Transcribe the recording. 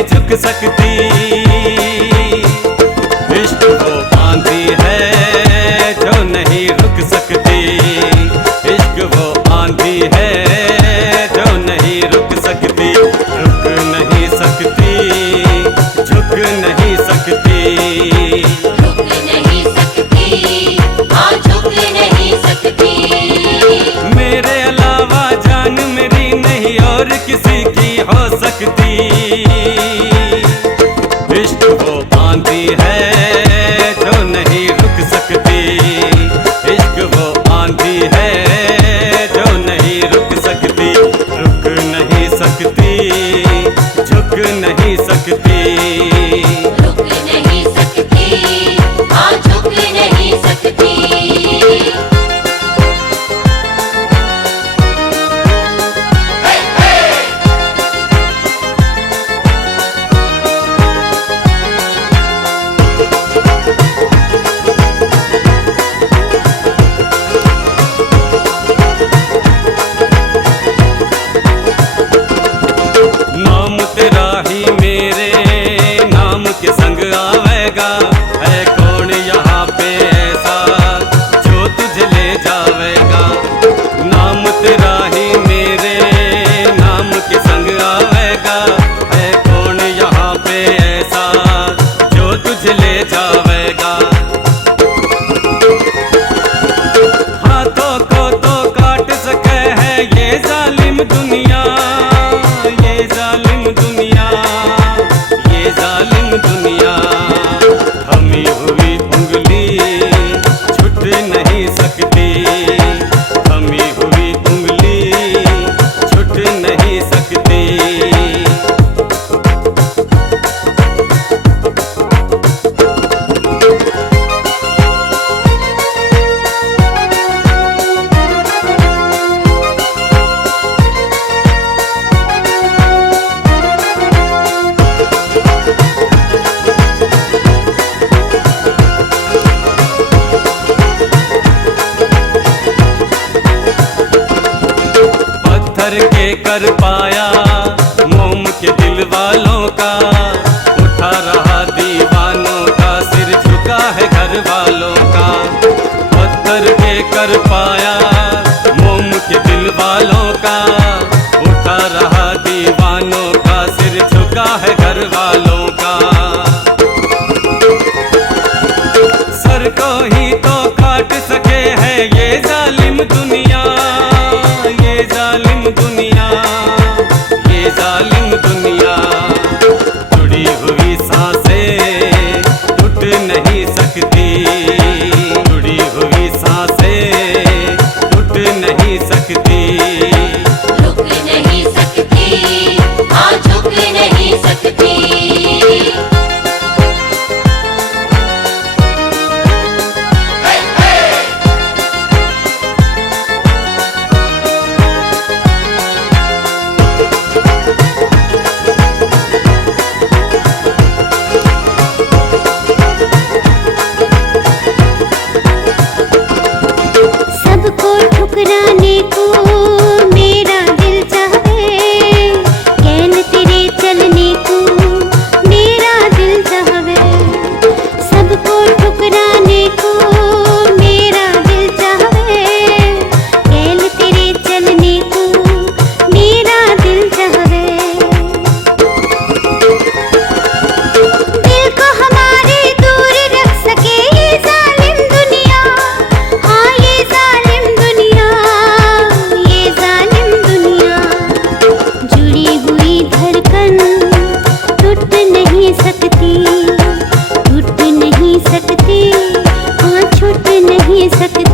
नहीं झुक सकती। इश्क वो आंधी है जो नहीं रुक सकती। इश्क वो आंधी है जो नहीं रुक सकती। रुक नहीं सकती, झुक नहीं सकती। रुक नहीं सकती, हाँ झुक नहीं सकती। मेरे अलावा जान मेरी नहीं और किसी की हो सकती। इश्क वो आंधी है जो नहीं रुक सकती। इश्क वो आंधी है जो नहीं रुक सकती। रुक नहीं सकती, झुक नहीं सकती। रुक नहीं सकती, हाँ झुक नहीं सकती। नाम तेरा ही मेरे नाम के संग आवेगा। है कौन यहाँ पे ऐसा जो तुझे ले जावेगा। नाम तेरा ही मेरे नाम के संग आवेगा। है कौन यहाँ पे ऐसा जो तुझे ले जावेगा। हाथों को तो काट सके है ये जालिम दुनिया। ये जालिम दुनिया, ये जालिम दुनिया। थमी हुई उंगली छूट नहीं सकती। थमी हुई उंगली छूट नहीं सकती। पत्थर के कर पाया मोम के दिल वालों का। उठा रहा दीवानों का, सिर झुका है घर वालों का। पत्थर के कर पाया मोम के दिल वालों का। उठा रहा दीवानों का, सिर झुका है घर वालों का। सर को ही तो काट सके है ये जालिम दुनिया। ये जालिम दुनिया, ये जालिम दुनिया। जुड़ी हुई सांसें टूट नहीं सकती। जुड़ी हुई सांसें टूट नहीं सकती। रुक नहीं सकती, हाँ झुक नहीं सकती। सबको ठुकराने को मेरा दिल चाहे। कैन तेरे चलने को मेरा दिल चाहे। सबको ठुकराने को मेरा दिल चाहे। कैन तेरे चलने को मेरा दिल चाहे। दिल को हमारे दूर रख सके ये जालिम दुनिया। हाँ ये जालिम दुनिया, ये जालिम दुनिया। जुड़ी हुई धड़कन टूट नहीं सकती। टूट नहीं सकती, हाँ छूट नहीं सकती।